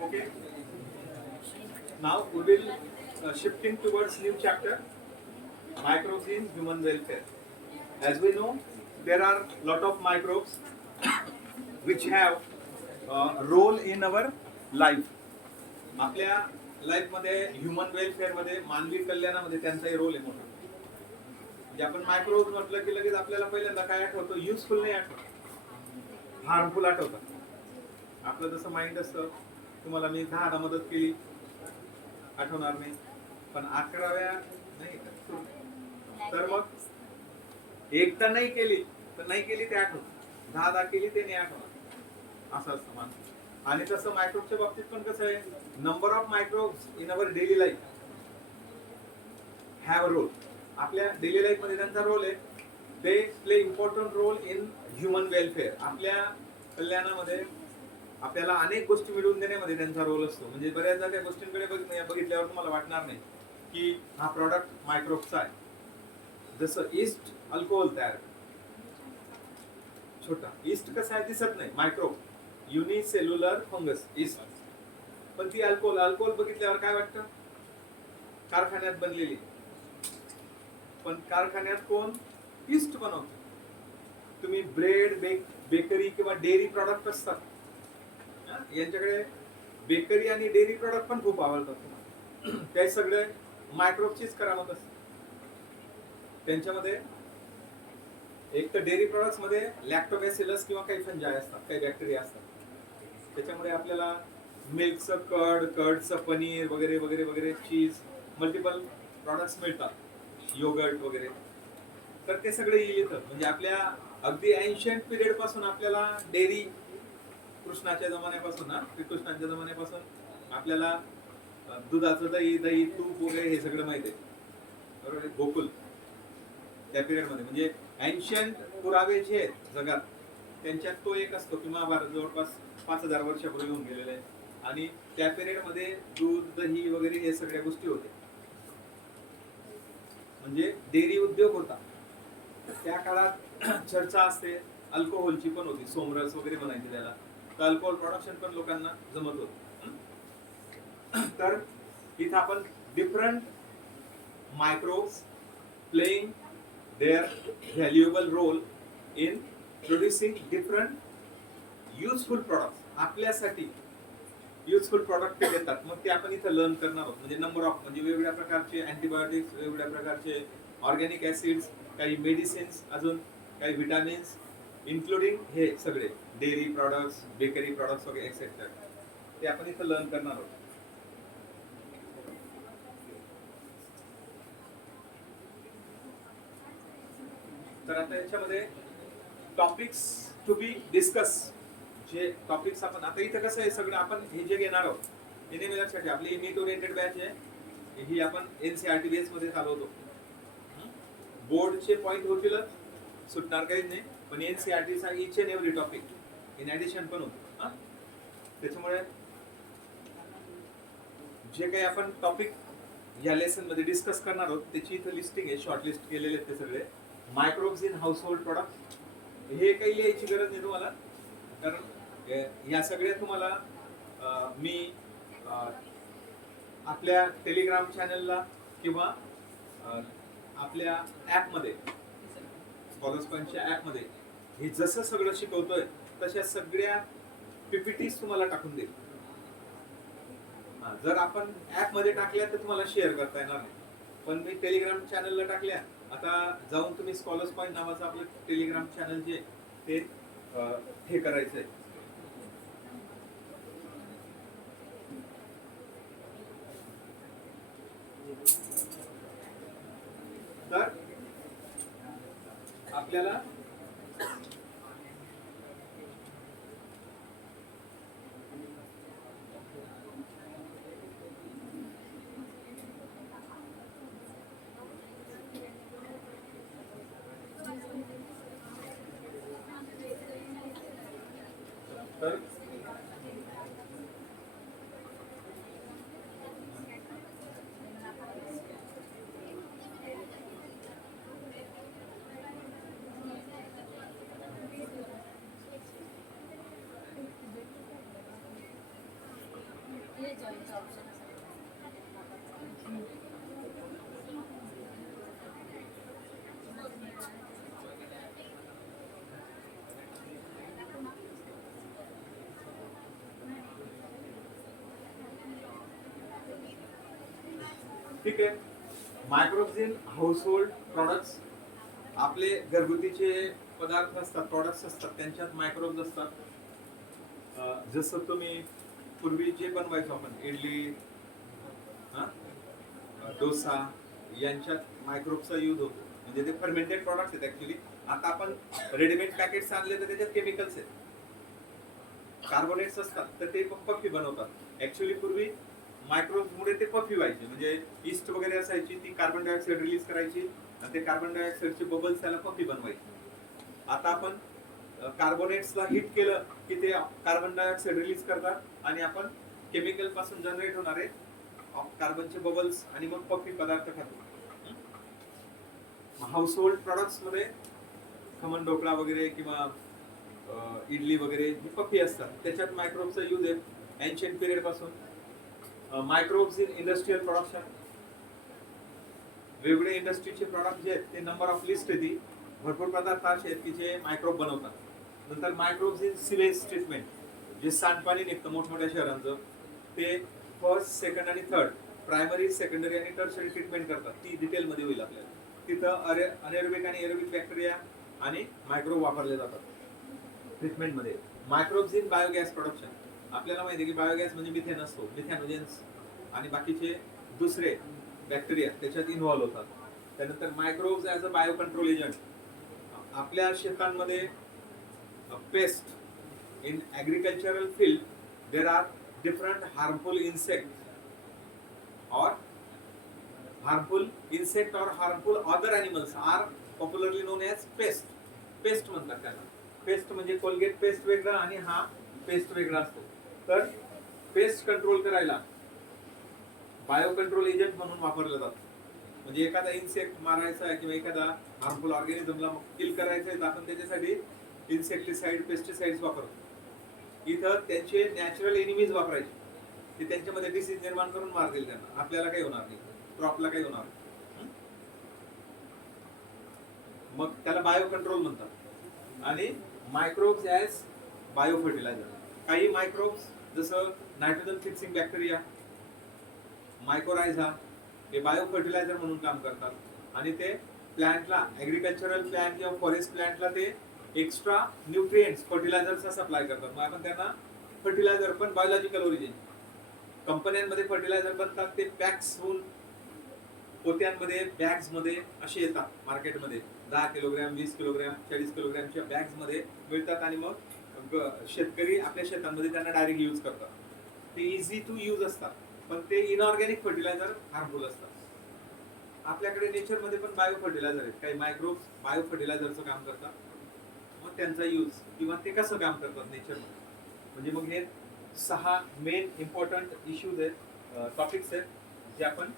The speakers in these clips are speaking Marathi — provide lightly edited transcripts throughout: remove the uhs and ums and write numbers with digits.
Okay. Now we will shifting towards new chapter, microbes in human welfare. As we know, there are lot of microbes which have role in our life. आपल्या लाईफ मध्ये ह्युमन वेलफेअर मध्ये मानवी कल्याणामध्ये त्यांचाही रोल आहे मोठा. म्हणजे आपण मायक्रोब्स म्हटलं की लगेच आपल्याला पहिल्यांदा काय आठवतं, युजफुल नाही आठवत, हार्मफुल आठवतं. आपलं जसं माइंड असतं, तुम्हाला मी 10दा मदत केली आठवणार नाही, पण 11व्या नाही तर मग एकदा नाही केली तर नाही केली ते आठवत, 10दा केली ते नाही आठवणार, असं असतं माणूस. आणि तसं मायक्रोबच्या बाबतीत पण कसं आहे, number of microbes in our daily life have role. आपल्या डेली लाईफ मध्ये त्यांचा रोल आहे. They play important role in human welfare. आपल्या कल्याणामध्ये आपल्याला अनेक गोष्टी मिळवून देण्यामध्ये त्यांचा रोल असतो. म्हणजे बऱ्याचदा त्या गोष्टींकडे बघितल्यावर तुम्हाला वाटणार नाही की हा प्रॉडक्ट मायक्रोबचा आहे. जसं ईस्ट अल्कोहोल तयार, छोटा ईस्ट कसा आहे दिसत नाही, मायक्रोब युनिसेल्युलर फंगस ईस्ट. पण ती अल्कोहोल, अल्कोहोल बघितल्यावर काय वाटतं, कारखान्यात बनलेली. पण कारखान्यात कोण ईस्ट बनवतो. तुम्ही ब्रेड, बेकरी किंवा डेअरी प्रॉडक्ट असतात, यांच्याकडे बेकरी आणि डेअरी प्रॉडक्ट पण खूप आवडतात तुम्हाला. ते सगळे मायक्रोबचीच करामत असते त्यांच्यामध्ये. एक तर डेअरी प्रॉडक्ट्स मध्ये लॅक्टोबॅसिलस किंवा काही फंजाय असतात, काही बॅक्टेरिया असतात. त्याच्यामुळे आपल्याला मिल्कचं कर्डचं पनीर वगैरे वगैरे वगैरे, चीज, मल्टिपल प्रॉडक्ट्स मिळतात, योगर्ट वगैरे. तर ते सगळे येतात. म्हणजे आपल्या अगदी एन्शियंट पिरियड पासून आपल्याला डेअरी, कृष्णाच्या जमान्यापासून ना, श्रीकृष्णाच्या जमान्यापासून आपल्याला दुधाचं दही तूप वगैरे हे सगळं माहिती आहे, बरोबर. गोकुल त्या पिरियड मध्ये, म्हणजे एन्शियंट पुरावे जे आहेत जगात त्यांच्यात तो एक असतो की महाभारत जवळपास 5000 वर्षापूर्वी होऊन गेलेले आहे. आणि त्या पिरियड मध्ये दूध, दही वगैरे हे सगळ्या गोष्टी होत्या. म्हणजे डेअरी उद्योग होता. त्या काळात चर्चा असते, अल्कोहोलची पण होती, सोमरस वगैरे म्हणायचे त्याला. तर अल्कोहोल प्रोडक्शन पण लोकांना जमत होत. तर इथं आपण different microbes playing their valuable role in producing different useful products. आपल्यासाठी युजफुल प्रॉडक्ट ते देतात. मग ते आपण इथं लर्न करणार आहोत. म्हणजे नंबर ऑफ, म्हणजे वेगवेगळ्या प्रकारचे अँटीबायोटिक्स, वेगवेगळ्या प्रकारचे ऑर्गॅनिक ऍसिड्स, काही मेडिसिन्स, अजून काही विटामिन्स, इन्क्लुडिंग हे सगळे डेअरी प्रॉडक्ट्स, बेकरी प्रॉडक्ट्स वगैरे एक्सेट्रा, ते आपण इथं लर्न करणार आहोत. तर आता याच्यामध्ये टॉपिक्स टू बी डिस्कस, जे टॉपिक्स आपण आता इथं कसं आहे, सगळं आपण हे जे घेणार आहोत हे नेहमी लक्षात ठेवा. आपली नीट ओरिएंटेड बॅच आहे ही, आपण एनसीईआरटी बेस मध्ये चालवतो. बोर्डचे पॉईंट होतीलच, सुटणार काहीच नाही, पण एनसीईआरटी चा each and every topic in addition पण होतो. त्याच्यामुळे जे काही आपण टॉपिक या लेसन मध्ये डिस्कस करणार आहोत त्याची इथं लिस्टिंग आहे, शॉर्ट लिस्ट केलेले आहेत ते सगळे. मायक्रोब्स इन हाऊसहोल्ड प्रोडक्ट, हे काही लिहायची गरज नाही तुम्हाला, कारण या सगळ्या तुम्हाला मी आपल्या टेलिग्राम चॅनलला किंवा आपल्या ॲपमध्ये, स्कॉलर्स पॉईंटच्या ॲपमध्ये हे जसं सगळं शिकवतोय तशा सगळ्या पीपीटीज तुम्हाला टाकून देईल. जर आपण ॲपमध्ये टाकल्या तर तुम्हाला शेअर करता येणार नाही, पण मी टेलिग्राम चॅनलला टाकल्या. आता जाऊन तुम्ही स्कॉलर्स पॉईंट नावाचं आपलं टेलिग्राम चॅनल जे ते हे करायचंय. तर आपल्याला ठीक आहे. मायक्रोब्स इन हाऊसहोल्ड प्रॉडक्ट्स, आपले घरगुतीचे पदार्थ असतात, प्रॉडक्ट्स असतात, त्यांच्यात मायक्रोब्स असतात. जसं तुम्ही पूर्वी जे बनवायचो आपण इडली, डोसा, यांच्यात मायक्रोब्सचा यूज होतो. म्हणजे ते फर्मेंटेड प्रॉडक्ट्स आहेत ऍक्च्युली. आता आपण रेडीमेड पॅकेट्स आणले तर त्याच्यात केमिकल्स आहेत, कार्बोनेट्स असतात, तर ते पफी बनवतात. ऍक्च्युली पूर्वी मायक्रोब्स मुळे ते पफी व्हायचे, म्हणजे ईस्ट वगैरे असायची, ती कार्बन डायऑक्साईड रिलीज करायची आणि ते कार्बन डायऑक्साईडचे बबल्स त्याला पफी बनवायचे. आता आपण कार्बोनेट्सला हिट केलं की ते कार्बन डायऑक्साईड रिलीज करतात आणि आपण केमिकल पासून जनरेट होणारे कार्बनचे बबल्स आणि मग पफी पदार्थ खातो. हाऊसहोल्ड प्रॉडक्ट्स मध्ये खमण ढोकळा वगैरे किंवा इडली वगैरे जे पफी असतात, त्याच्यात मायक्रोब्सचा यूज आहे एन्शियंट पिरियड पासून. मायक्रोब्स इन इंडस्ट्रियल प्रोडक्शन, वेगवेगळे इंडस्ट्रीचे प्रॉडक्ट जे आहेत ते नंबर ऑफ लिस्ट आहे, ती भरपूर पदार्थ असे आहेत की जे मायक्रोब बनवतात. नंतर मायक्रोब्स इन सिवेज ट्रीटमेंट, जे सांडपाणी निघतं मोठमोठ्या शहरांचं, ते फर्स्ट, सेकंड आणि थर्ड, प्रायमरी, सेकंडरी आणि टर्शरी ट्रीटमेंट करतात. ती डिटेलमध्ये होईल आपल्याला. तिथं अनेरोबिक आणि एरोबिक बॅक्टेरिया आणि मायक्रोब वापरले जातात ट्रीटमेंटमध्ये. मायक्रोब्स इन बायोगॅस प्रोडक्शन, आपल्याला माहिती आहे की बायोगॅस म्हणजे मिथेन असतो, मिथॅनोजेन्स आणि बाकीचे दुसरे बॅक्टेरिया त्याच्यात इन्व्हॉल्व होतात. त्यानंतर microbes as a bio control agent, आपल्या शेतांमध्ये paste in agricultural field there are different harmful insect or harmful other animals are popularly known as pest. Paste म्हणतात त्याला. पेस्ट म्हणजे कोलगेट पेस्ट वेगळा आणि हा पेस्ट वेगळा असतो. तर पेस्ट कंट्रोल करायला बायो कंट्रोल एजंट म्हणून वापरलं जातं. म्हणजे एखादा इन्सेक्ट मारायचा आहे किंवा एखादा हार्मफुल ऑर्गॅनिझमला किल करायचं आहे तर आपण त्याच्यासाठी इन्सेक्टिसाइड, पेस्टिसाइड्स वापरतो. इथं त्यांचे नॅचरल एनिमीज वापरायचे, ते त्यांच्यामध्ये डिसीज निर्माण करून मारतील त्यांना. आपल्याला काही होणार नाही, क्रॉपला काही होणार नाही. मग त्याला बायो कंट्रोल म्हणतात. आणि मायक्रोब्स ॲज बायो फर्टिलायझर, काही मायक्रोब्स जसं नायट्रोजन फिक्सिंग बॅक्टेरिया, मायकोरायझा, हे बायो फर्टिलायझर म्हणून काम करतात. आणि ते प्लांटला, ऍग्रिकल्चरल प्लांट किंवा फॉरेस्ट प्लांटला ते एक्स्ट्रा न्यूट्रिएंट्स, फर्टिलायझरचा सप्लाय करतात. मग आपण त्यांना फर्टिलायझर, पण बायोलॉजिकल ओरिजिन. कंपन्यांमध्ये फर्टिलायझर बनतात, ते पॅक्स होऊन पोत्यांमध्ये, बॅग्स मध्ये असे येतात मार्केटमध्ये. 10 किलोग्रॅम, 20 किलोग्रॅम, 40 किलोग्रॅमच्या बॅग्स मध्ये मिळतात आणि मग शेतकरी आपल्या शेतांमध्ये त्यांना डायरेक्ट यूज करतात. ते इझी टू यूज असतात, पण ते इनऑर्गॅनिक फर्टिलायझर हार्मफुल असतात. आपल्याकडे नेचरमध्ये पण बायो फर्टिलायझर आहेत, काही मायक्रोब्स बायो फर्टिलायझरचं काम करतात. मग त्यांचा यूज किंवा ते कसं काम करतात नेचरमध्ये, म्हणजे मग हे 6 मेन इम्पॉर्टंट इश्यूज आहेत, टॉपिक्स आहेत जे आपण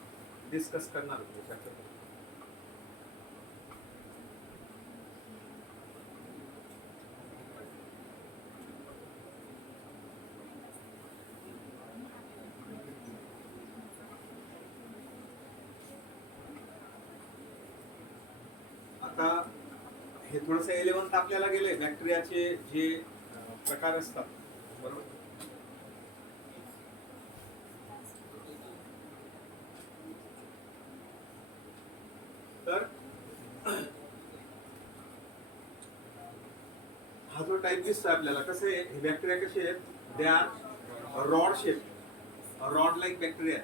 डिस्कस करणार आहोत. आता हे थोडंसं 11th आपल्याला गेले, बॅक्टेरियाचे जे प्रकार असतात, बरोबर. तर हा जो टाइप दिसतोय आपल्याला, कसे हे बॅक्टेरिया कसे आहेत, they are rod shape, rod like bacteria,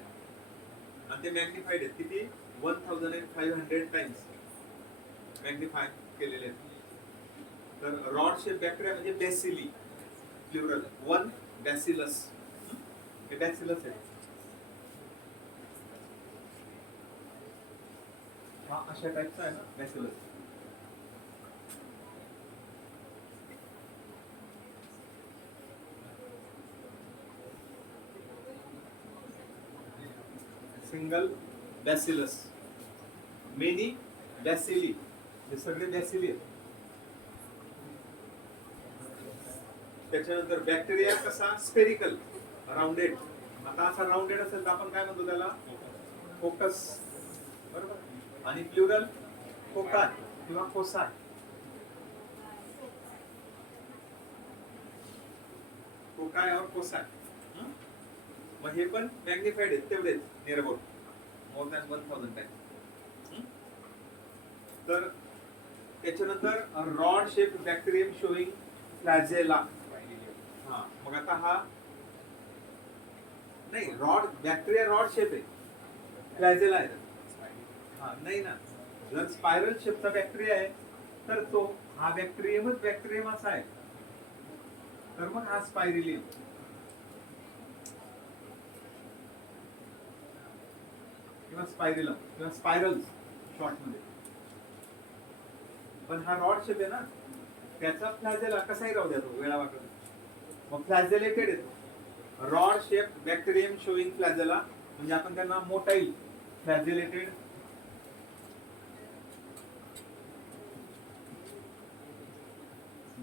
आणि ते मॅग्निफाईड आहेत. किती? 1500 टाइम्स मॅग्निफाय केलेले आहेत. तर रॉड शेप बॅक्टेरिया म्हणजे बॅसिली, प्लुरल, 1 बॅसिलस, हे बॅसिलस आहे. हा अशा टाइपचा आहे ना बॅसिलस. सिंगल बॅसिलस, मेनी बॅसिली, हे सगळे बॅसिली आहेत. त्याच्यानंतर बॅक्टेरिया कसा, स्पेरिकल, राउंडेड, आता असा राऊंडेड असेल तर आपण काय म्हणतो त्याला? फोकस. बरोबर. आणि प्लुरल फोकाय किंवा कोसाय. फोकाय और कोसाय. मग हे पण मॅग्निफाईड आहेत तेवढेच, near about more than 1000 times. तर त्याच्यानंतर रॉड शेप बॅक्टेरियम शोईंग फ्लॅजेला. हा, मग आता हा नाही, रॉड बॅक्टेरिया रॉड शेप आहे, फ्लॅजेला आहे. हा नाही ना, जर स्पायरल शेपचा बॅक्टेरिया आहे तर तो हा बॅक्टेरियम असा आहे, तर मग हा स्पायरिलियम. किंवा स्पायरिलम किंवा स्पायरल्स शॉर्ट मध्ये. पण हा रॉड शेप आहे ना, त्याचा फ्लॅजेला कसाही राहू द्या तो वेळा वाकडा, मग फ्लॅजेलेटेड येतो. रॉड शेप बॅक्टेरियम शोईंग फ्लॅजेला म्हणजे आपण त्यांना मोटाईल फ्लॅजेलेटेड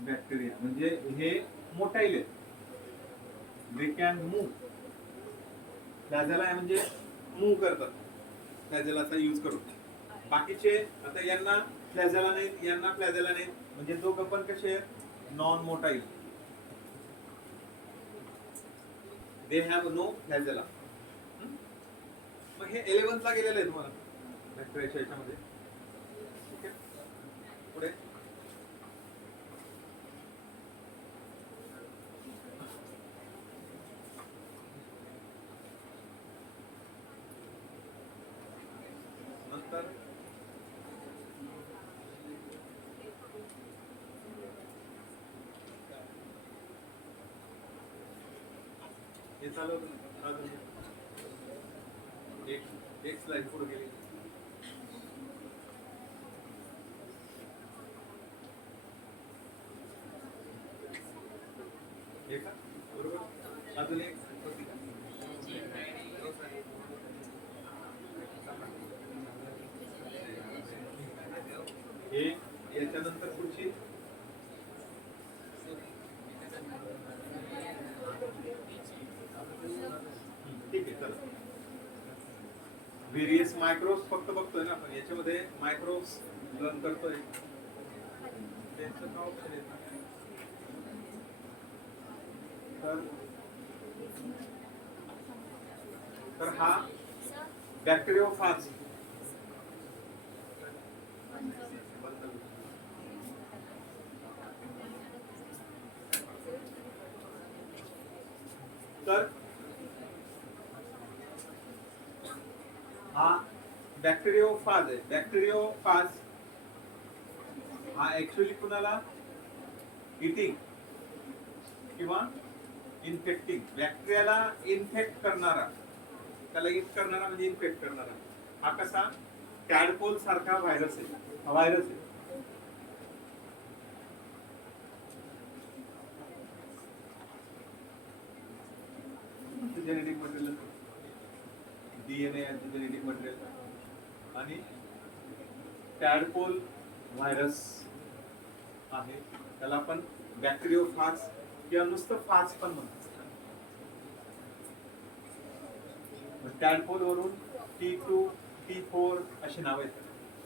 बॅक्टेरिया म्हणजे हे मोटाईल आहेत. They can move. फ्लॅजेला आहे म्हणजे मूव्ह करतात फ्लॅजेलाचा यूज करून. बाकीचे आता यांना फ्लॅजेला नाही, यांना फ्लॅजेला नाही, म्हणजे दोघं पण कसे non motile. They have no flagella. मग हे 11th ला गेलेलं आहे तुम्हाला बॅक्टेरियाच्या याच्यामध्ये. ठीक आहे, पुढे नंतर हे चालू होतं. एक स्लाइड पुढे गेली. हे का बरोबर. अजून एक हे याच्यानंतर पुढची ठीक आहे. चला, व्हेरियस मायक्रोब्स फक्त बघतोय ना आपण, याच्यामध्ये मायक्रोब्स लर्न करतोय. त्यांचं नाव ऑप्शन आहे. तर हा बॅक्टेरियोफाज. तर हा बॅक्टेरियोफाज आहे. बॅक्टेरियोफाज हा ऍक्च्युअली कुणाला इटिंग किंवा इन्फेक्टिंग, बॅक्टेरियाला इन्फेक्ट करणारा, त्याला इट करणारा म्हणजे इन्फेक्ट करणारा. हा कसा टॅडपोल सारखा व्हायरस आहे. हा व्हायरस आहे. Genetic material, DNA genetic material. आणि टॅडपोल व्हायरस आहे, त्याला आपण बॅक्टेरियोफाज किंवा नुसतं फाज पण म्हणतो. टॅडपोल वरून T2, T4 अशी नाव आहेत.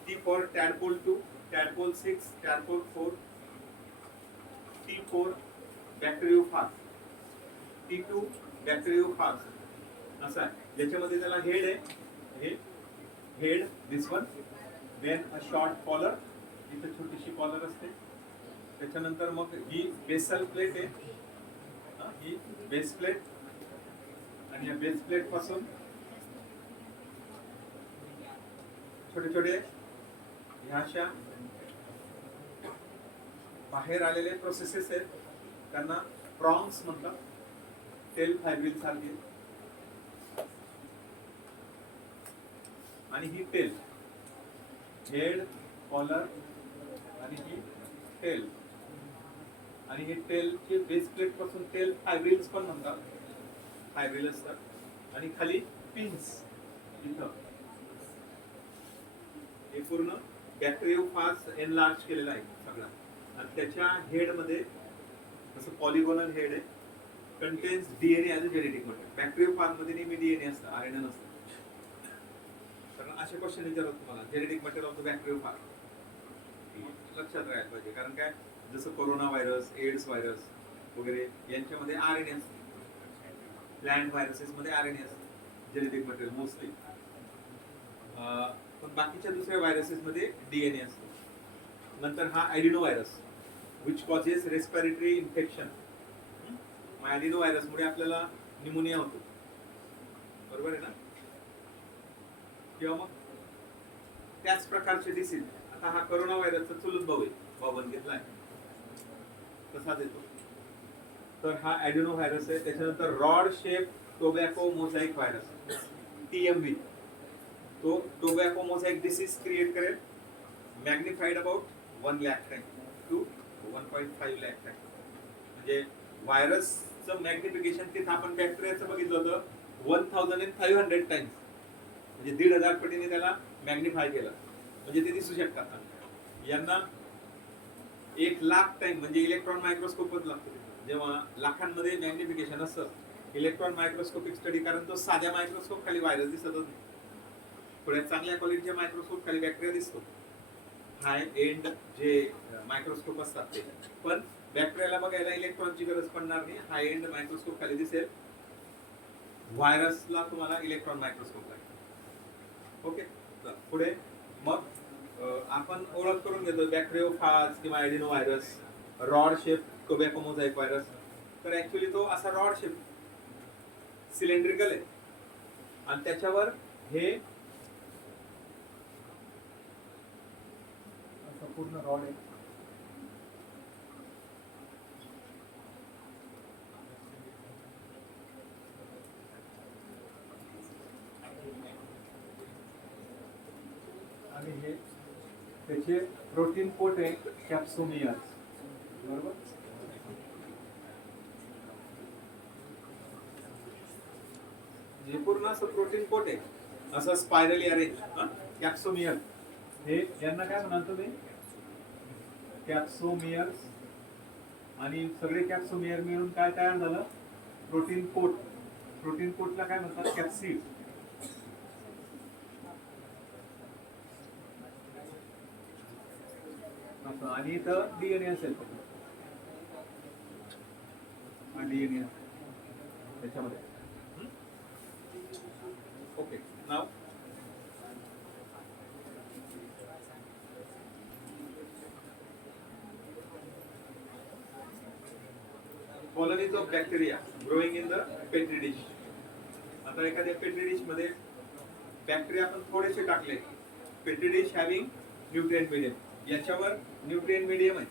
T4 tadpole 2, tadpole 6, tadpole 4, T4 bacteriophage, T2 bacteriophage असं आहे. ज्याच्यामध्ये त्याला हेड आहे, हे head this one, then a short collar, इथे छोटीशी कॉलर असते. त्याच्यानंतर मग ही बेसल प्लेट आहे, ही बेस प्लेट. आणि या बेस प्लेट पासून छोटे छोटे ह्या अशा बाहेर आलेले प्रोसेसेस आहेत, त्यांना प्रॉन्स म्हणतात. टेल फायब्रिल सारखे. आणि ही टेल, हेड, कॉलर आणि ही टेल. आणि हे टेलचे बेस प्लेट पासून टेल फायब्रिल्स पण म्हणतात, फायब्रिल असतात. आणि खाली पिन्स इथं. हे पूर्ण बॅक्टेरियोफाज एनलार्ज केलेला आहे सगळा. आणि त्याच्या हेड मध्ये असं पॉलिगोनल हेड आहे, contains DNA as a genetic material. बॅक्टेरियोफाज मध्ये नेहमी DNA असतं, RNA नसतं. कारण असे क्वेश्चन विचारतात तुम्हाला, जेनेटिक मटेरियल ऑफ द बॅक्टेरियोफाज लक्षात राहायला पाहिजे. कारण काय, जसं कोरोना व्हायरस, एड्स व्हायरस वगैरे यांच्यामध्ये RNA असते. प्लांट व्हायरसेस मध्ये RNA असते जेनेटिक मटेरियल मोस्टली. पण बाकीच्या दुसऱ्या व्हायरसेस मध्ये DNA असतो. नंतर हा adenovirus which causes respiratory infection. Adenovirus मुळे आपल्याला न्यूमोनिया होतो, बरोबर आहे ना. किंवा मग त्याच प्रकारचे डिसीज, आता हा कोरोना व्हायरसचा चुलत भाऊ आहे, बाबन घेतलाय तसाच येतो. तर हा ॲडिनो व्हायरस आहे. त्याच्यानंतर rod shape tobacco mosaic virus TMV, तो टोबॅको मोझॅइक डिसीज क्रिएट करेल, magnified about 1 lakh time to 1.5 lakh time. म्हणजे व्हायरसचं मॅग्निफिकेशन तिथं आपण बॅक्टेरियाचं बघितलं होतं 1500 टाइम्स, म्हणजे 1500 पटीने त्याला मॅग्निफाय केलं, म्हणजे ते दिसू शकतात. यांना 1 लाख टाइम म्हणजे इलेक्ट्रॉन मायक्रोस्कोपच लागतो. जेव्हा लाखांमध्ये मॅग्निफिकेशन असतं इलेक्ट्रॉन मायक्रोस्कोपिक स्टडी, कारण तो साध्या मायक्रोस्कोप खाली व्हायरस दिसतच नाही. थोड्या चांगल्या क्वालिटीच्या मायक्रोस्कोप खाली बॅक्टेरिया दिसतो, हाय एंड जे मायक्रोस्कोप असतात ते. पण बॅक्टेरियाला बघायला इलेक्ट्रॉनची गरज पडणार नाही, हाय एंड मायक्रोस्कोप खाली दिसेल. व्हायरसला तुम्हाला इलेक्ट्रॉन मायक्रोस्कोप लागेल. ओके, पुढे मग आपण ओळख करून घेतो बॅक्टेरियोफाज किंवा adenovirus, rod shape tobacco mosaic virus. तर ऍक्च्युली तो असा रॉड शेप सिलेंड्रिकल आहे आणि त्याच्यावर हे पूर्ण रॉड आहे. आणि हे त्याचे प्रोटीन कोट आहे कॅप्सोमियर्स, बरोबर. हे पूर्ण असं प्रोटीन कोट आहे, असं स्पायरली अरेंज कॅप्सोमियर. हे यांना काय म्हणाल तुम्ही, कॅप्सोमियर्स. आणि सगळे कॅप्सोमियर मिळून काय तयार झालं, प्रोटीन कोट. प्रोटीन कोटला काय म्हणतात, कॅप्सिड. आणि इथं DNA असेल, DNA त्याच्यामध्ये. Okay, now colonies of bacteria growing in the petri dish. आता एखाद्या पेट्री डिश मध्ये बॅक्टेरिया आपण थोडेसे टाकले, petri dish having nutrient medium, याच्यावर न्यूट्रिएंट मीडियम आहे.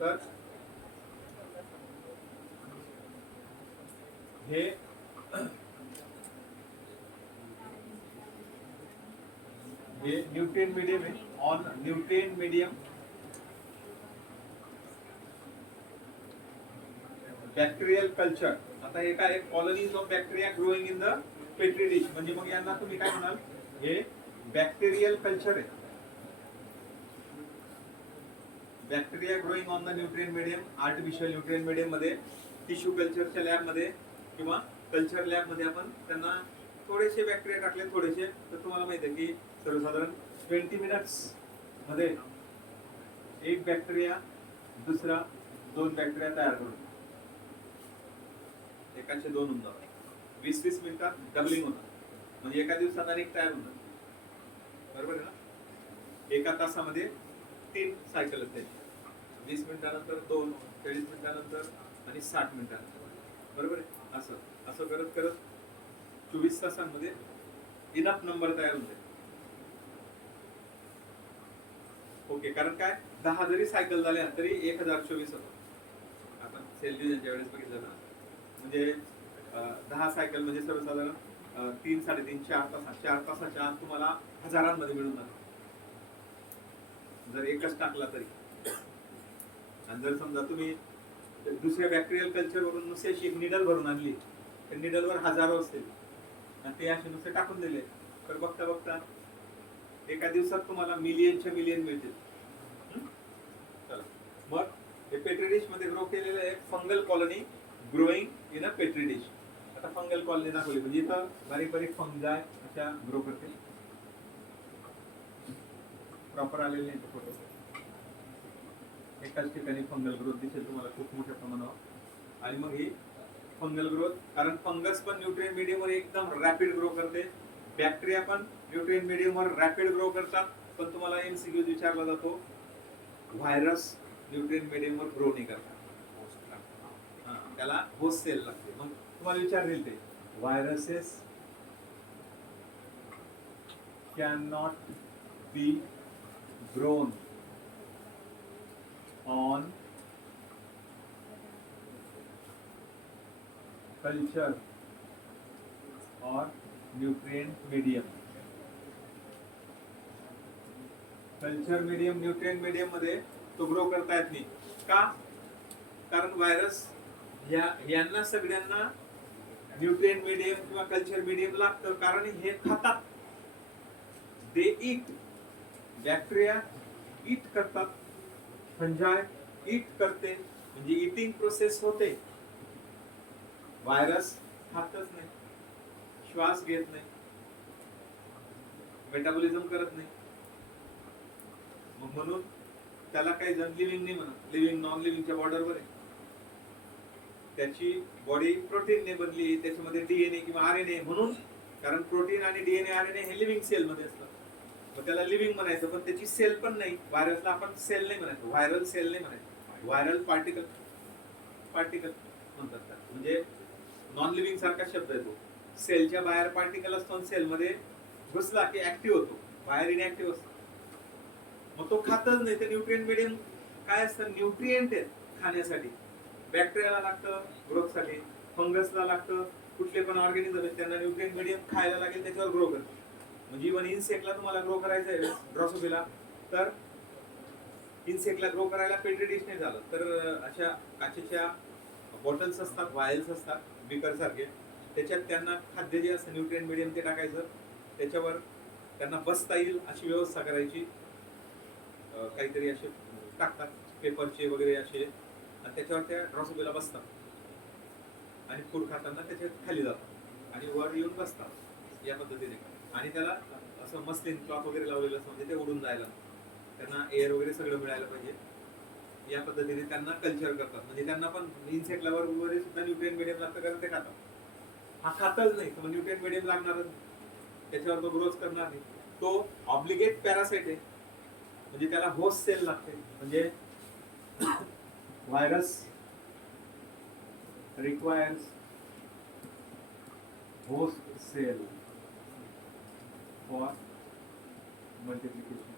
तर हे न्यूट्रिएंट मीडियम आहे. On nutrient medium bacterial culture. आता हे काय, colonies of bacteria growing in the petri dish, म्हणजे मग यांना तुम्ही काय म्हणाल, हे बॅक्टेरियल कल्चर आहे. Bacteria growing on the nutrient medium, artificial nutrient medium मध्ये, टिश्यू कल्चरच्या लॅब मध्ये किंवा कल्चर लॅब मध्ये आपण त्यांना थोडेसे बॅक्टेरिया टाकले, थोडेसे. तर तुम्हाला माहिती आहे की सर्वसाधारण 20 मिनिट्स मध्ये एक बॅक्टेरिया दुसरा 2 बॅक्टेरिया तयार करून एकाचे 2 होऊन जातात. 20-20 मिनिटात डबलिंग होतं, म्हणजे एका दिवसात अनेक तयार होतात, बरोबर आहे ना. एका तासामध्ये 3 सायकल असते, 20 मिनिटानंतर 2, 40 मिनिटानंतर आणि 60 मिनिटानंतर, बरोबर आहे. असं असं करत करत 24 तासांमध्ये इनफ नंबर तयार होते. ओके, कारण काय, 10 जरी सायकल झाल्या तरी 1024 होतं. आपण सेल डिव्हिजनच्या वेळेस बघितलं ना, म्हणजे 10 सायकल म्हणजे सर्वसाधारण 3-3.5 4 तासाच्या आत तुम्हाला हजारांमध्ये मिळून जाणार जर एकच टाकला तरी. आणि जर समजा तुम्ही दुसऱ्या बॅक्टेरियल कल्चर वरून नुसती एक निडल भरून आणली, तर निडलवर हजारो असतील, आणि ते असे नुसते टाकून दिले तर बघता बघता एका दिवसात तुम्हाला मिलियनच्या मिलियन मिळतील. चला मग हे पेट्री डिश मध्ये ग्रो केलेलं आहे fungal colony growing in a petri dish. आता फंगल कॉलनी दाखवली म्हणजे इथं बारीक बारीक फंगाय अशा ग्रो करते. प्रॉपर आलेले नाही फोटो. एकाच ठिकाणी फंगल ग्रोथ दिसेल तुम्हाला खूप मोठ्या प्रमाणावर. आणि मग ही फंगल ग्रोथ कारण फंगस पण न्यूट्रिएंट मीडियमवर एकदम रॅपिड ग्रो करते. बॅक्टेरिया पण न्यूट्रिएंट मीडियमवर रॅपिड ग्रो करतात. पण तुम्हाला एमसीक्यू विचारला जातो व्हायरस न्यूट्रिएंट मीडियमवर ग्रो नाही करतात. त्याला होस्ट सेल लागते. मग तुम्हाला विचारलेल ते viruses can not be grown on culture or nutrient medium. Culture medium nutrient medium मध्ये तो ग्रो करता येत नाही का? कारण व्हायरस यांना सगळ्यांना न्यूट्रिएंट मीडियम किंवा कल्चर मीडियम लागतं कारण हे खातात. दे ईट. बॅक्टेरिया ईट करतात. फंजाय ईट करते म्हणजे ईटिंग प्रोसेस होते. व्हायरस खातच नाही, श्वास घेत नाही, मेटाबॉलिझम करत नाही. म्हणून त्याला काही जण लिव्हिंग नाही म्हणत. लिव्हिंग नॉन लिव्हिंगच्या बॉर्डरवर आहे. त्याची बॉडी प्रोटीनने बनली, त्याच्यामध्ये डीएनए किंवा आरएनए म्हणून. कारण प्रोटीन आणि डीएनए आरएनए हे लिव्हिंग सेल मध्ये असतात. मग त्याला लिव्हिंग म्हणायचं पण त्याची सेल पण नाही. व्हायरसला आपण सेल नाही म्हणायचं, व्हायरल सेल नाही म्हणायचं, व्हायरल पार्टिकल म्हणतात. म्हणजे नॉन लिव्हिंग सारखा शब्द आहे तो. सेलच्या बाहेर पार्टिकल असतो आणि सेल मध्ये घुसला की ऍक्टिव्ह होतो, बाहेर इनऍक्टिव्ह असतो. मग तो खातच नाही. ते न्यूट्रिएंट मीडियम काय असतं? न्यूट्रिएंट आहे खाण्यासाठी. बॅक्टेरियाला लागतं ग्रोथसाठी, फंगसला लागतं, कुठले पण ऑर्गॅनिझम आहेत त्यांना न्यूट्रिएंट मीडियम खायला लागेल, त्याच्यावर ग्रो करतं. म्हणजे इव्हन इन्सेक्टला तुम्हाला ग्रो करायचं आहे ड्रॉसोफिला, तर इन्सेक्टला ग्रो करायला पेट्री डिश नाही झालं तर अशा काचेच्या बॉटल्स असतात, वायल्स असतात बिकर सारखे. त्याच्यात त्यांना खाद्य जे असतं न्यूट्रिएंट मीडियम ते टाकायचं. त्याच्यावर त्यांना बसता येईल अशी व्यवस्था करायची. काहीतरी असे टाकतात पेपरचे वगैरे असे आणि त्याच्यावर त्या ड्रॉसोफिला बसतात आणि फूड खाताना त्याच्या खाली जातात आणि वर येऊन बसतात या पद्धतीने. आणि त्याला असं मस्लिन क्लॉथ वगैरे लावलेलं असतं म्हणजे ते उडून जायला, त्यांना एअर वगैरे सगळं मिळायला पाहिजे. या पद्धतीने त्यांना कल्चर करतात. म्हणजे त्यांना पण इन्सेक्टला वगैरे सुद्धा न्यूट्रिएंट मीडियम लागतं कारण ते खातात. हा खातच नाही तर न्यूट्रिएंट मीडियम लागणारच, त्याच्यावर तो ग्रोथ करणार नाही. तो ऑब्लिगेट पॅरासाइट आहे म्हणजे त्याला होस्ट सेल लागते. म्हणजे virus requires host cell for multiplication.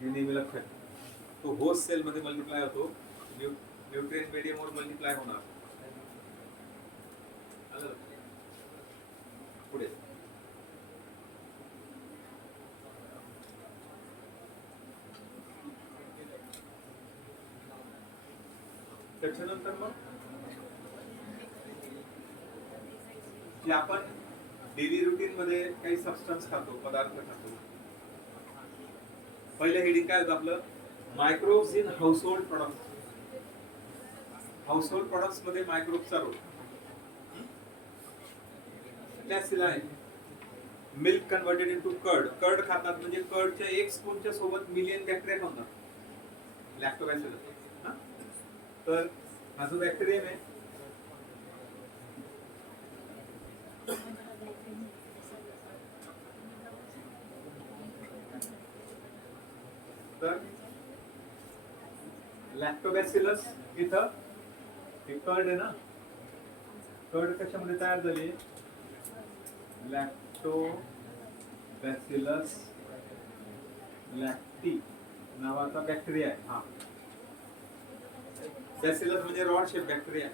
हे नेहमी लक्षात. तो होस्ट सेल मध्ये मल्टिप्लाय होतो, न्यूट्रिएंट मीडियम वर मल्टिप्लाय होणार. पुढे त्याच्यानंतर मग जे आपण डेली रुटीन मध्ये काही सबस्टन्स खातो, पदार्थ खातो. पहिलं हेडिंग काय होतं आपलं? Microbes in household products. Household products मध्ये मायक्रोब्सचा रोल. बॅसिला आहे. Milk converted into curd. Curd खातात म्हणजे कर्डच्या एक स्पूनच्या सोबत मिलियन बॅक्टेरिया खातात. लॅक्टोबॅसिलस. तर हा जो बॅक्टेरियम आहे तर लॅक्टोबॅसिलस इथं हे कर्ड आहे ना. कर्ड कशामध्ये तयार झाली? लॅक्टोबॅसिलस लॅक्टी नावाचा बॅक्टेरिया आहे. हा बॅसिलस म्हणजे रॉड शेप बॅक्टेरिया,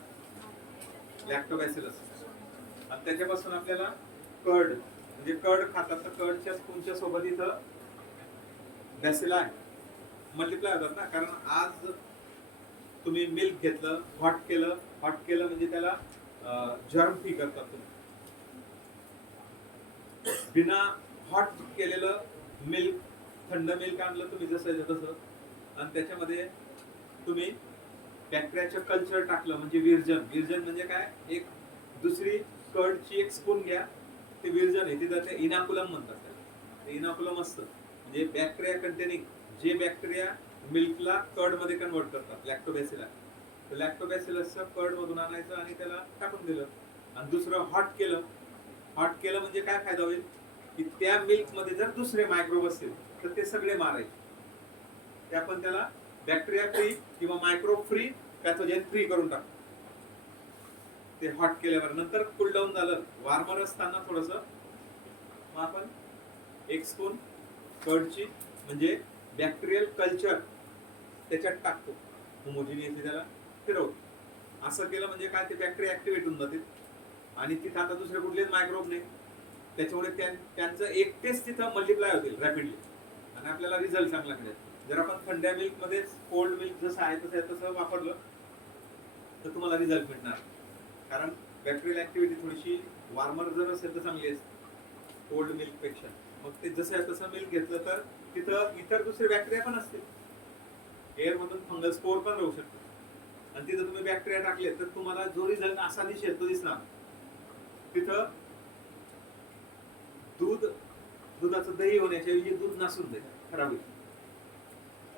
लॅक्टोबॅसिलस. आणि त्याच्यापासून आपल्याला कर्ड म्हणजे कर्ड खातात तर कर्डच्या स्पूनच्या सोबत इथं बॅसिला आहे. मल्टिप्लाय होतात ना. कारण आज तुम्ही मिल्क घेतलं, हॉट केलं म्हणजे त्याला जर्म फ्री करतात तुम्ही. बिना हॉट केलेलं मिल्क, थंड मिल्क आणलं तुम्ही जसं तसं आणि त्याच्यामध्ये तुम्ही बॅक्टेरियाचं कल्चर टाकलं म्हणजे विरजन. विरजन म्हणजे काय, एक दुसरी कर्डची एक स्पून घ्या, ते विरजन आहे तिथं ते इनाकुलम म्हणतात त्याला. इनाकुलम असतं म्हणजे बॅक्टेरिया कंटेनिंग, जे बॅक्टेरिया मिल्कला कर्ड मध्ये कन्वर्ट करतात, लॅक्टोबॅसिला. तर लॅक्टोबॅसिलसचं कर्ड मधून आणायचं आणि त्याला टाकून दिलं. आणि दुसरं हॉट केलं. हॉट केलं म्हणजे काय फायदा होईल की त्या मिल्क मध्ये जर दुसरे मायक्रोब असतील तर ते सगळे मारायचे. ते आपण त्याला बॅक्टेरिया फ्री किंवा मायक्रोब फ्री, पॅथोजन फ्री करून टाकतो ते हॉट केल्यावर. नंतर कूल डाऊन झालं, वार्मर असताना थोडस मग आपण एक स्पून कर्डची म्हणजे बॅक्टेरियल कल्चर त्याच्यात टाकतो, होमोजिनियसली त्याला फिरवतो. असं केलं म्हणजे काय, ते बॅक्टेरिया ऍक्टिव्हेट होऊन जातील आणि तिथं आता दुसरे कुठलेच मायक्रोब नाही. त्याच्यामुळे त्यांचं एकटेच तिथं मल्टिप्लाय होतील रॅपिडली आणि आपल्याला रिझल्ट चांगला मिळेल. जर आपण थंड्या मिल्क मध्ये कोल्ड मिल्क जसं आहे तसं वापरलं तर तुम्हाला रिझल्ट मिळणार. कारण बॅक्टेरियल ऍक्टिव्हिटी थोडीशी वार्मर जर असेल तर चांगली असते कोल्ड मिल्क पेक्षा. मग ते जसं आहे तसं मिल्क घेतलं तर तिथं इतर दुसरे बॅक्टेरिया पण असतील, एअर मधून फंगल स्पोर पण राहू शकतो आणि तिथं तुम्ही बॅक्टेरिया टाकले तर तुम्हाला जो रिझल्ट असा दिसेल तो दिसणार. तिथं दुधाचं दही होण्याच्या ऐवजी दूध नसून जाईल, खराब होईल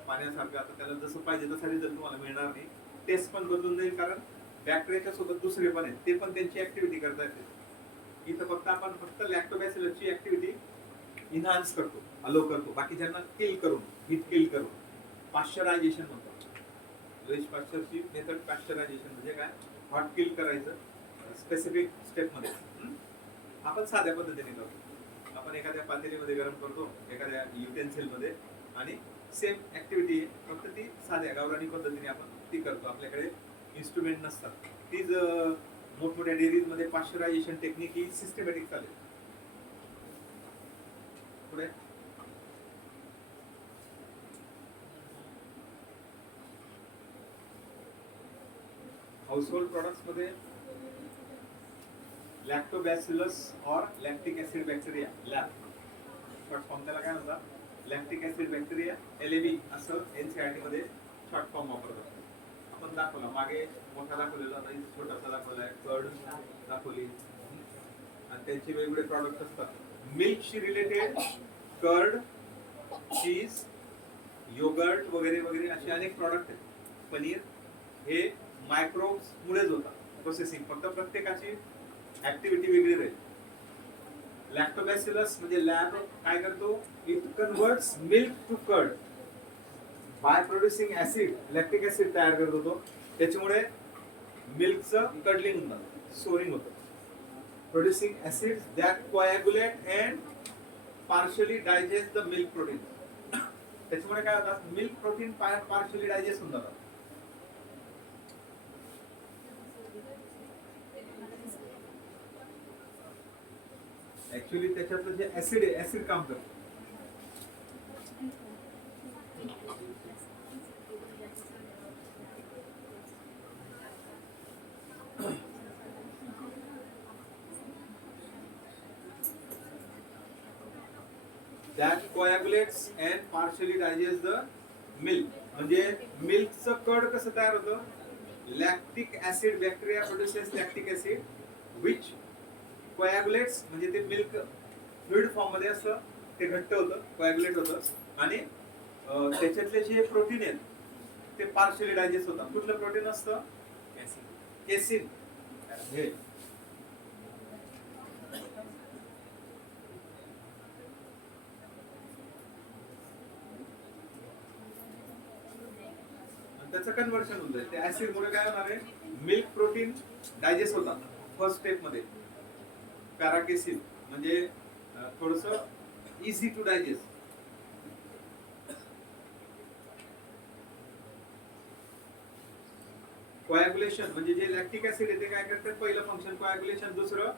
पाण्यासारखं. आता त्याला जसं पाहिजे तसा रिझल्ट तुम्हाला मिळणार नाही. टेस्ट पण बदलून जाईल कारण बॅक्टेरियाच्या सोबत दुसरे पण आहेत, ते पण त्यांची ऍक्टिव्हिटी करता येते. इथं फक्त आपण लॅक्टोबॅसिलसची ऍक्टिव्हिटी इन्हान्स करतो, अलो करतो, बाकीच्यांना किल करून, हीट किल करून. पाश्चरायझेशन म्हणतो, लुईस पाश्चरची मेथड. पाश्चरायझेशन म्हणजे काय, हॉट किल करायचं स्पेसिफिक स्टेप मध्ये. आपण साध्या पद्धतीने करतो. आपण एखाद्या पातेलीमध्ये गरम करतो, एखाद्या युटेन्सिल मध्ये, आणि सेम ऍक्टिव्हिटी फक्त ती साध्या गावरानी पद्धतीने आपण ती करतो. आपल्याकडे इन्स्ट्रुमेंट नसतात. तीच मोठमोठ्या डेअरीज मध्ये पाश्चरायझेशन टेक्निक ही सिस्टमॅटिक चालेल. पुढे हाऊसहोल्ड प्रोडक्ट्स मध्ये लॅक्टोबॅसिलस और lactic acid bacteria, lab short form त्याला काय म्हणतात, लॅक्टिक ऍसिड बॅक्टेरिया, LAB असं NCERT मध्ये शॉर्ट फॉर्म वापरतात. आपण दाखवला मागे, मोठा दाखवलेला, छोटासा दाखवलाय, कर्ड दाखवली आणि त्यांचे वेगवेगळे प्रॉडक्ट असतात. मिल्कशी रिलेटेड कर्ड, चीज, योगर्ट वगैरे वगैरे असे अनेक प्रॉडक्ट आहेत. पनीर हे मायक्रोब्स मुळेच होतात प्रोसेसिंग, फक्त प्रत्येकाची ऍक्टिव्हिटी वेगळी राहील. लॅक्टोबॅसिलस म्हणजे लॅब काय करतो, it converts milk to curd by producing acid, lactic acid तयार करतो तो. त्याच्यामुळे मिल्कचं कडलिंग होतं, सोरिंग होतं. Producing acids that coagulate and partially digest the milk protein. त्याच्यामुळे काय होतात, मिल्क प्रोटीन पार्शियली डायजेस्ट होऊन जातात. ऍक्च्युअली त्याच्यातलं जे ऍसिड आहे, ऍसिड काम करतं. That coagulates and partially digests the milk. म्हणजे मिल्कचं कर्ड कसं तयार होतं, lactic acid, bacteria produces lactic acid which coagulates, म्हणजे ते मिल्क फ्लुइड फॉर्म मध्ये असतं, ते घट्ट होतं, कोॲग्युलेट होतं आणि त्याच्यातले जे प्रोटीन आहेत ते पार्शियली डायजेस्ट होतात. कुठलं प्रोटीन असतं, केसिन. हे त्याचं कन्व्हर्शन होऊन जाईल. त्या ऍसिड मुळे काय होणार आहे, मिल्क प्रोटीन डायजेस्ट होतात फर्स्ट स्टेप मध्ये. पॅराकेसिन म्हणजे थोडस इझी टू डायजेस्ट. कोॲग्युलेशन म्हणजे जे लॅक्टिक ऍसिड आहे ते काय करतात, पहिलं फंक्शन कोॲग्युलेशन, दुसरं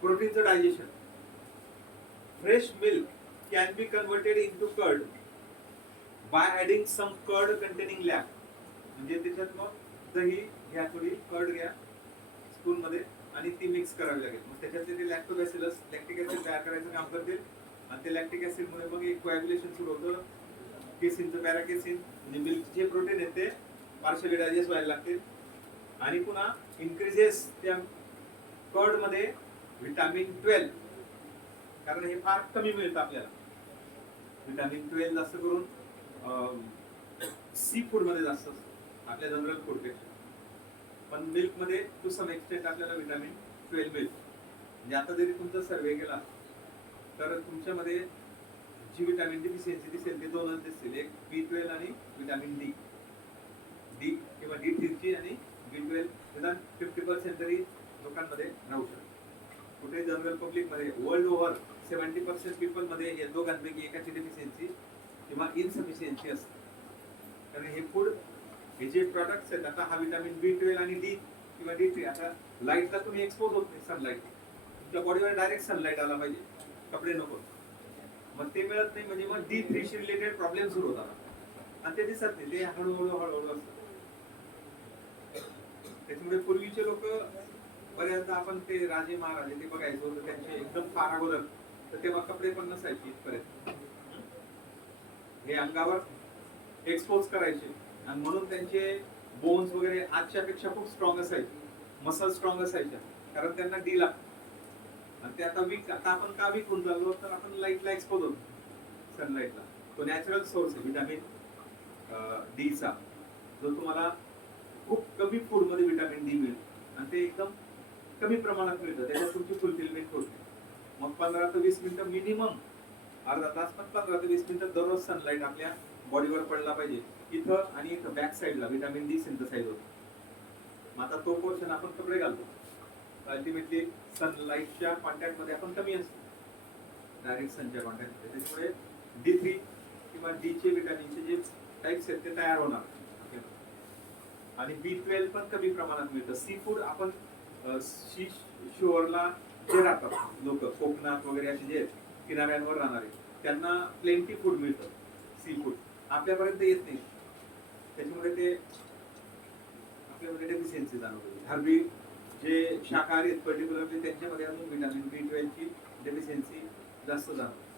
प्रोटीनचं digestion. Fresh milk can be converted into curd by adding some curd containing LAB. म्हणजे त्याच्यात मग दही घ्या, थोडी कर्ड घ्या स्पूनमध्ये आणि ती मिक्स करावी लागेल. मग त्याच्यातले ते लॅक्टोबॅसिलस लॅक्टिक ऍसिड तयार करायचं काम करतील आणि ते लॅक्टिक ऍसिडमुळे मग एक कोॲग्युलेशन सुरू होतं. केसिनचं पॅराकेसिन म्हणजे मिल्कचे प्रोटीन आहेत ते पार्शली डायजेस्ट व्हायला लागतील आणि पुन्हा इन्क्रीजेस त्या कर्ड मध्ये व्हिटॅमिन 12, कारण हे फार कमी मिळतं आपल्याला. व्हिटॅमिन 12 जास्त करून सी फूड मध्ये जास्त असतं आपल्या जनरल फूड पेक्षा, पण मिल्क मध्ये टू सम एक्सटेंट आपल्याला व्हिटॅमिन 12 मिळतं. म्हणजे आता जरी तुमचा सर्वे केला तर तुमच्यामध्ये जी व्हिटॅमिन डिफिशियन्सी दिसेल ते दोनच दिसतील, एक B12 आणि व्हिटॅमिन डी किंवा D3 आणि B12 निदान 50% तरी लोकांमध्ये राहू शकतो. कुठे जनरल पब्लिक मध्ये वर्ल्ड ओव्हर 70% पीपल मध्ये या दोघांपैकी एकाची डेफिशियन्सी किंवा इनसफिशियन्सी असते. कारण हे फूड हे जे प्रॉडक्ट्स आहेत, आता हा व्हिटॅमिन B12 आणि डी किंवा D3, आता लाईटला तुम्ही एक्सपोज होत नाही, सनलाईट तुमच्या बॉडीवर डायरेक्ट सनलाईट आला पाहिजे, कपडे नको, मग ते मिळत नाही. म्हणजे मग D3 शी रिलेटेड प्रॉब्लेम सुरू होतात आणि ते दिसत नाही, ते हळूहळू असतं. त्याच्यामुळे पूर्वीचे लोक बऱ्याचदा आपण ते राजे महाराजे ते बघायचो तर त्यांचे एकदम फार अगोदर तर तेव्हा कपडे पण नसायचे इथपर्यंत, हे अंगावर एक्सपोज करायचे आणि म्हणून त्यांचे बोन्स वगैरे आजच्या पेक्षा खूप स्ट्रॉंग असायचे, मसल स्ट्रॉंग असायच्या, कारण त्यांना डी लागतो. आणि ते आता वीक, आता आपण का वीक होऊन चाललो तर आपण लाईटला एक्सपोज होतो, सनलाईटला. तो नॅचरल सोर्स आहे व्हिटॅमिन डीचा, जो तुम्हाला खूप कमी फूड मध्ये व्हिटॅमिन डी मिळेल आणि ते एकदम कमी प्रमाणात मिळतं, त्याच्यात तुमची फुलफिलमेंट होते. मग 15 ते 20 मिनिटं मिनिमम, अर्धा तास, पण 15 ते 20 मिनिटं दररोज सनलाईट आपल्या बॉडीवर पडला पाहिजे. इथं आणि इथं बॅक साईडला व्हिटॅमिन डी सिंथसाइज होतो. मग आता तो पोर्शन आपण कपडे घालतो, अल्टिमेटली सनलाईटच्या कॉन्टॅक्ट मध्ये आपण कमी असतो, डायरेक्ट सनच्या कॉन्टॅक्ट मध्ये. त्याच्यामुळे D3 किंवा डी चे व्हिटॅमिनचे जे टाइप्स आहेत ते तयार होणार. आणि B12 पण कमी प्रमाणात मिळतं. सी फूड आपण सी शोअरला जे राहतात लोक, कोकणात वगैरे असे जे किनाऱ्यांवर राहणारे, त्यांना प्लेंटी फूड मिळतं, सी फूड आपल्यापर्यंत येत नाही. त्याच्यामुळे ते आपल्यामध्ये डेफिशियन्सी जाणवते. हरबी जे शाकाहारी आहेत पर्टिक्युलरली त्यांच्यामध्ये अजून व्हिटॅमिन B12 ची डेफिशियन्सी जास्त जाणवते.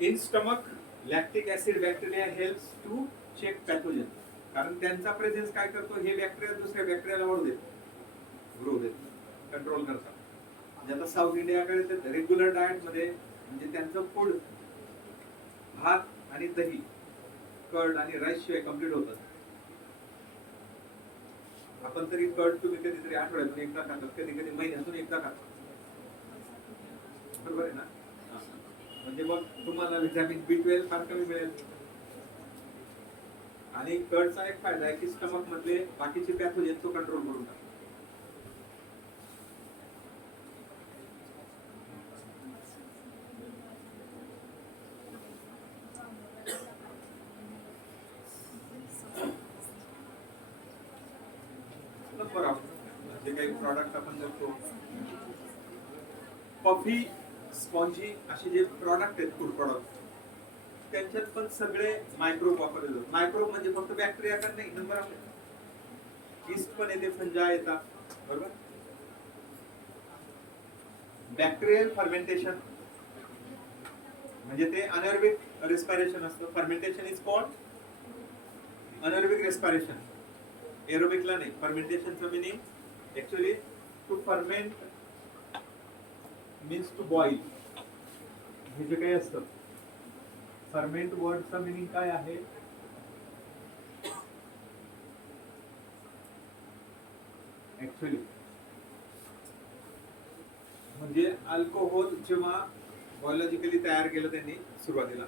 In stomach lactic acid bacteria helps to check pathogen, कारण त्यांचा प्रेझेन्स काय करतो, हे बॅक्टेरिया दुसऱ्या बॅक्टेरियाला वाढू देत, ग्रो देत, कंट्रोल करतात. म्हणजे आता साऊथ इंडियाकडे रेग्युलर डाएट मध्ये म्हणजे त्यांचं फूड भात आणि दही, कर्ड आणि राईस शिवाय कम्प्लीट होतात. आपण तरी कर्ड तुम्ही कधीतरी आठवड्यातून एकदा खातात, कधी कधी महिन्यातून एकदा खातात, बरोबर आहे ना. म्हणजे मग तुम्हाला व्हिटॅमिन B12 फार कमी मिळेल. आणि कर्डचा एक फायदा आहे की स्टमक मधले बाकीचे पॅथोजन तो कंट्रोल करून टाकतो. जे काही प्रॉडक्ट आपण करतो, कॉफी, स्पॉन्जी असे जे प्रॉडक्ट आहेत, फूड प्रॉडक्ट, त्यांच्यात पण सगळे मायक्रोब वापरले जातात. मायक्रोब म्हणजे फक्त बॅक्टेरिया का नाही, नंबर आपले ईस्ट पण येते, फंजा येतात, बरोबर. बॅक्टेरियल फर्मेंटेशन म्हणजे ते अनएरोबिक रेस्पिरेशन असतं. Fermentation is called anaerobic respiration, एरोबिकला नाही. फर्मेंटेशनचं meaning actually to ferment means to boil. हे जे काही असतं फर्मेंट वर्डचा मिनिंग काय आहे, ऍक्च्युअली म्हणजे अल्कोहोल जेव्हा बायोलॉजिकली तयार केलं त्यांनी सुरुवातीला,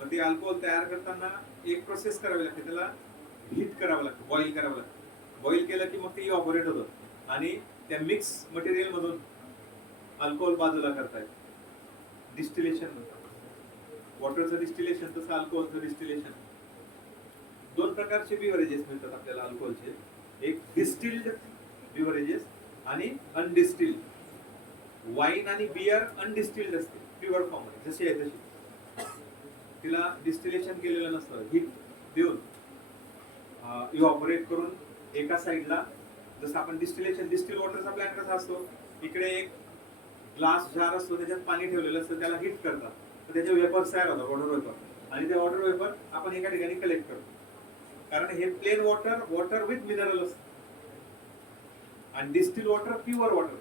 मग ते अल्कोहोल तयार करताना एक प्रोसेस करावी लागते, त्याला हीट करावं लागतं, बॉईल करावं लागतं. बॉईल केलं की मग ते इव्हॅपोरेट होतं आणि त्या मिक्स मटेरियल मधून अल्कोहोल बाजूला करतायत, डिस्टिलेशन म्हणतात. वॉटरचं डिस्टिलेशन, तसं अल्कोहोलचं डिस्टिलेशन. दोन प्रकारचे बिव्हरेजेस मिळतात आपल्याला अल्कोहोलचे, एक डिस्टिल्ड बिव्हरेजेस आणि अनडिस्टिल्ड. वाईन आणि बियर अनडिस्टिल्ड असते, प्युअर फॉर्म मध्ये जशी आहे तशी, तिला डिस्टिलेशन केलेलं नसतं, हीट देऊन इव्हॉपरेट करून एका साईडला, जसं आपण डिस्टिल वॉटरचा प्लॅन कसा असतो, इकडे एक ग्लास जार असतो, त्याच्यात पाणी ठेवलेलं असतं, त्याला हीट करतात, तर त्याचे वेपर्स तयार होतात, वॉटर वेपर, आणि ते वॉटर वेपर आपण एका ठिकाणी कलेक्ट करतो. कारण हे प्लेन वॉटर विथ मिनरल असतं, आणि डिस्टिल वॉटर प्युअर वॉटर,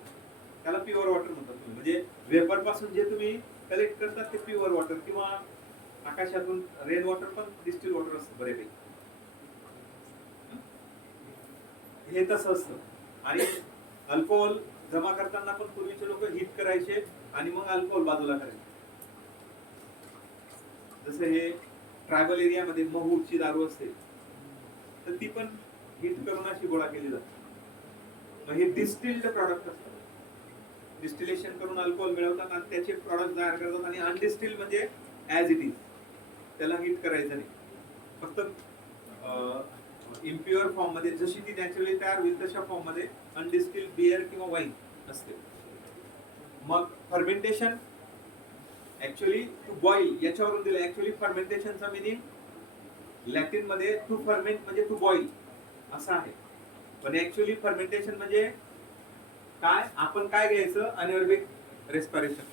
त्याला प्युअर वॉटर म्हणतात. म्हणजे वेपर पासून जे तुम्ही कलेक्ट करतात ते प्युअर वॉटर, किंवा आकाशातून रेन वॉटर पण डिस्टिल वॉटर असतं बऱ्यापैकी. हे तसं असतं. आणि अल्कोहोल जमा करताना पण पूर्वीचे लोक हीट करायचे आणि मग अल्कोहोल बाजूला करायचे. जसं हे ट्रायबल एरियामध्ये महूची दारू असते, तर ती पण हीट करून अशी गोळा केली जाते. मग हे डिस्टिल्ड प्रॉडक्ट असतात, डिस्टिलेशन करून अल्कोहोल मिळवतात आणि त्याचे प्रॉडक्ट तयार करतात. आणि अनडिस्टिल्ड म्हणजे ऍज इट इज, त्याला हीट करायचं नाही, फक्त इम्प्युअर फॉर्म मध्ये जशी ती नॅचरली तयार होईल तशा फॉर्म मध्ये अनडिस्टिल्ड बियर किंवा वाईन असते. मग फर्मेंटेशन ऍक्च्युअली टू बॉईल, याच्यावरून दिलं. ऍक्च्युअली फर्मेंटेशनचा मिनिंग लॅटिन मध्ये टू फर्मेंट म्हणजे टू बॉईल असं आहे, पण ऍक्च्युअली फर्मेंटेशन म्हणजे काय, आपण काय घ्यायचं, anaerobic respiration,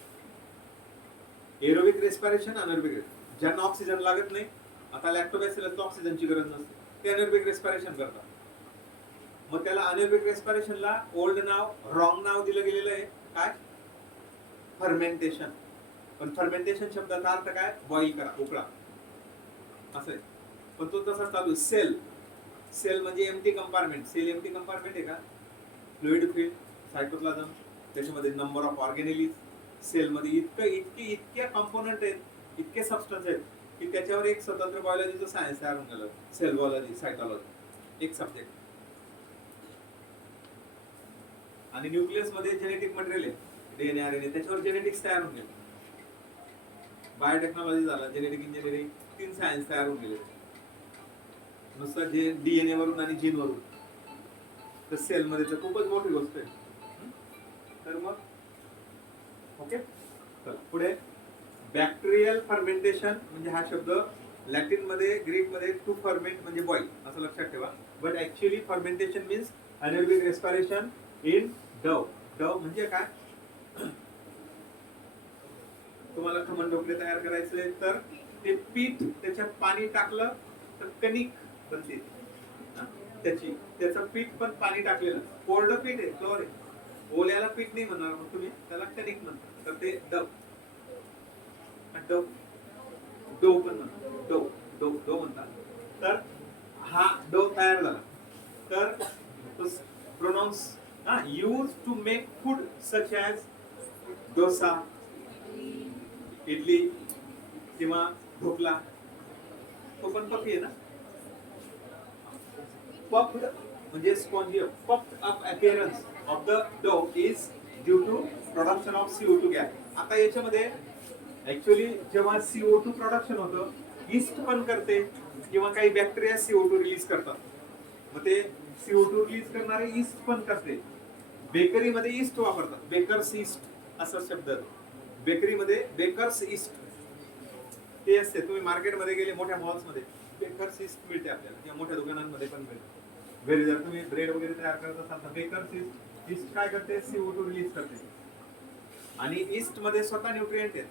aerobic respiration, anaerobic. ज्यांना ऑक्सिजन लागत नाही, आता लॅक्टोबॅसिलसला ऑक्सिजनची गरज नसते, ते अनएरोबिक रेस्पिरेशन करतात. मग त्याला अनएरोबिक रेस्पिरेशनला ओल्ड नाव, रॉंग नाव दिलं गेलेलं आहे, काय, फर्मेंटेशन. पण फर्मेंटेशन शब्दाचा अर्थ काय, बॉईल करा, उकळा असं आहे. पण तो तसा चालू. सेल म्हणजे empty compartment. Cell empty compartment आहे का, फ्लुइड फील्ड, सायटोप्लाझम, त्याच्यामध्ये नंबर ऑफ ऑर्गेनेलिज, सेलमध्ये इतके कंपोनंट आहेत, इतके सबस्टन्स आहेत की त्याच्यावर एक स्वतंत्र बायोलॉजीचं सायन्स तयार होऊन गेलं, सेल बायोलॉजी, सायटॉलॉजी, एक सब्जेक्ट. आणि न्यूक्लियस मध्ये जेनेटिक मटेरियल आहे, डीएनए, आरएनए, त्याच्यावर जेनेटिक्स तयार होऊन गेले. बायोटेक्नॉलॉजी झाला, जेनेटिक इंजिनिअरिंग, 3 सायन्स तयार होऊन गेले नुसतं जे डीएनए वरून आणि जीन वरून. तर सेल मध्ये तर खूपच मोठी गोष्ट आहे. तर मग ओके, पुढे बॅक्टेरियल फर्मेंटेशन म्हणजे हा शब्द लॅटिन मध्ये, ग्रीक मध्ये टू फर्मेंट म्हणजे बॉईल असं लक्षात ठेवा. But actually fermentation means anaerobic respiration in Dove. Dove म्हणजे काय, तुम्हाला खमण ढोकळे तयार करायचे तर ते पीठ, त्याच्यात पाणी टाकलं तर कणिक बनते त्याचं पीठ पण पाणी टाकलेलं, कोरडं पीठ आहे, फ्लोअर आहे, ओल्याला पीठ नाही म्हणणार मग तुम्ही, त्याला कणिक म्हणतात. तर ते डव पण म्हणतात, डो म्हणतात. तर हा डो तयार झाला तर pronounce use to make food such as dosa, idli किंवा ढोकला. तो पण पफी आहे ना. पफ्ड म्हणजे spongy. Puffed up appearance of the dough is due to production of CO2 gas. आता याच्यामध्ये ऍक्च्युअली जेव्हा CO2 प्रोडक्शन होतं, ईस्ट पण करते किंवा काही बॅक्टेरिया CO2 रिलीज करतात, मग ते CO2 रिलीज करणारे ईस्ट पण करते. बेकरीमध्ये ईस्ट वापरतात, बेकर्स ईस्ट असा शब्द. बेकरीमध्ये बेकर्स ईस्ट ते असते. तुम्ही मार्केटमध्ये गेले, मोठ्या मॉल्समध्ये बेकर्स ईस्ट मिळते आपल्याला, किंवा मोठ्या दुकानांमध्ये पण मिळते. घरी जर तुम्ही ब्रेड वगैरे तयार करत असाल तर बेकर्स ईस्ट काय करते, CO2 रिलीज करते. आणि ईस्ट मध्ये स्वतः न्यूट्रिएंट आहेत,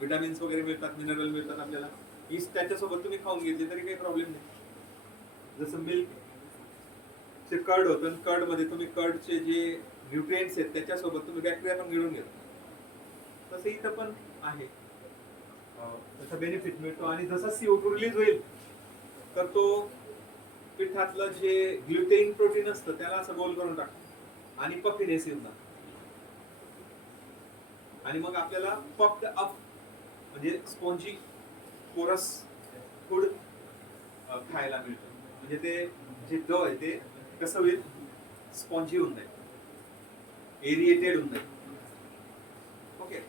विटामिन्स वगैरे मिळतात, मिनरल मिळतात आपल्याला. ईस्ट त्याच्यासोबत तुम्ही खाऊन घेतली तरी काही प्रॉब्लेम नाही. जसं मिल्क चे कर्ड होतं, कर्ड मध्ये तुम्ही कर्डचे जे न्यूट्रिएंट्स आहेत त्याच्यासोबत तुम्ही बॅक्टेरिया पण मिळून घेता. तसं इथं पण आहे, त्याचा बेनिफिट मिळतो. आणि जसं CO2 रिलीज होईल तर तो पिठातलं जे ग्लुटेन प्रोटीन असतं त्याला असं गोल करून टाकतो आणि पफिनेस येऊन जातो. आणि मग आपल्याला पफ्ड अप म्हणजे स्पॉन्जी पोरस फूड खायला मिळतं. म्हणजे ते जे डो आहे ते कसं होईल, स्पॉन्जी होऊन जाईल, एरिएटेड होऊन जाईल. ओके,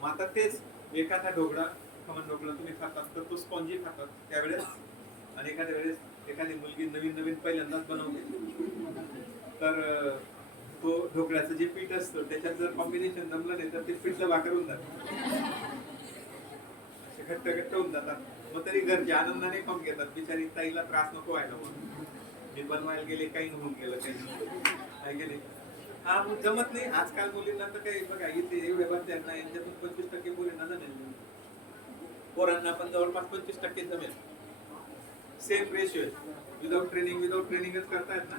मग आता तेच एखादा ढोकळा, खमण ढोकळा तुम्ही खातात तर तो स्पॉन्जी खातात त्यावेळेस. आणि एखाद्या वेळेस एखादी मुलगी नवीन पहिल्यांदाच बनवते तर तो ढोकळ्याचं जे पीठ असतं त्याच्यात जर कॉम्बिनेशन जमलं नाही तर ते पिठलं भाकर होऊन जातं, असे घट्ट होऊन जातात. मग तरी घरचे आनंदाने खाऊन घेतात, बिचारी ताईला त्रास नको व्हायला म्हणून. मी बनवायला गेले काही होऊन गेलं काही गेले. हा मग जमत नाही आजकाल मुलींना तर काही बघा इथे एवढे त्यांना यांच्यातून 25% मुलींना जमेल, पोरांना पण जवळपास 25% जमेल. सेम रेशिओ विदाउट ट्रेनिंगच करतायत ना.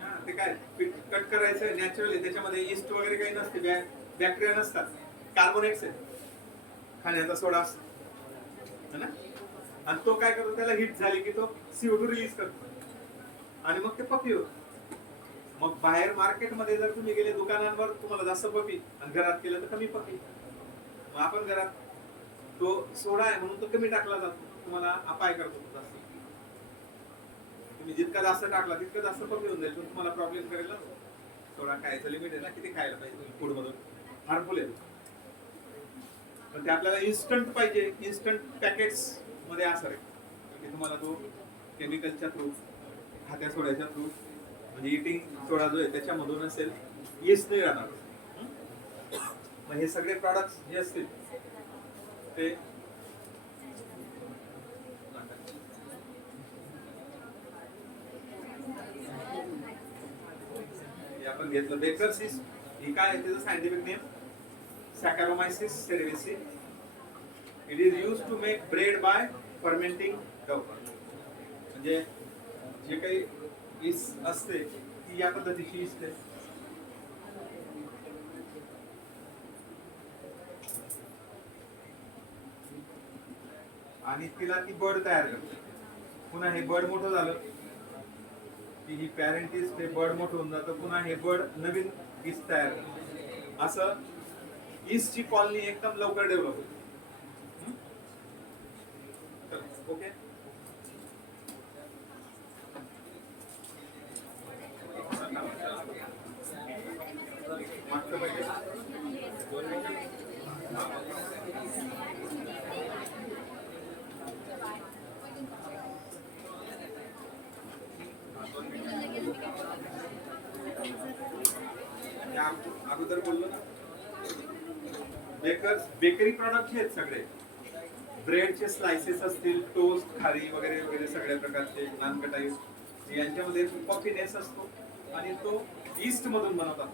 हा ते काय कट करायचं नॅचरल आहे, त्याच्यामध्ये इस्ट वगैरे काही नसते, बॅक्टेरिया नसतात, कार्बोनेट्स आहे, खाण्याचा सोडा असतो ना. आणि तो काय करतो, त्याला हिट झाली की तो CO2 रिलीज करतो आणि मग ते पफी होत. मग बाहेर मार्केटमध्ये जर तुम्ही गेले दुकानांवर तुम्हाला जास्त पफी आणि घरात केलं तर कमी पफी. मग आपण घरात तो सोडा आहे म्हणून तो कमी टाकला जातो, तुम्हाला अपाय करतो जास्त. तुम्ही जितका जास्त टाकला तितका जास्त पफी होऊन जाईल, पण तुम्हाला प्रॉब्लेम करेल ना. सोडा खायचं लिमिट आहे ना, किती खायला पाहिजे फूड मधून, हार्मफुल आहे. पण ते आपल्याला इन्स्टंट पाहिजे, इन्स्टंट पॅकेट्स मध्ये असं आहे की तुम्हाला तो केमिकलच्या थ्रू, खात्या सोड्याच्या थ्रू, म्हणजे इटिंग सोडा जो आहे त्याच्यामधून असेल, येस्ट नाही राहणार. मग हे सगळे प्रॉडक्ट्स जे असतील ते आपण घेतलं. बेकर्स यीस्ट ही काय आहे, त्याचं scientific name Saccharomyces cerevisiae. It is used to make bread by fermenting dough. म्हणजे जे काही यीस्ट असते ती या पद्धतीची यीस्ट आहे. आणि तिला ती बड तयार करते. पुन्हा हे बड मोठं झालं की ही पॅरेंट यीस्ट, हे बड मोठं होऊन जातं, पुन्हा हे बड नवीन यीस्ट तयार करते. असं यीस्टची कॉलनी एकदम लवकर डेव्हलप होते. ओके, अगोदर बोललो ना, बेकरी प्रोडक्ट आहेत सगळे. ब्रेडचे स्लाइसेस असतील, टोस्ट, खारी वगैरे वगैरे सगळ्या प्रकारचे नानकटाई, यांच्यामध्ये पफीनेस असतो आणि तो यीस्ट मधून बनवतात.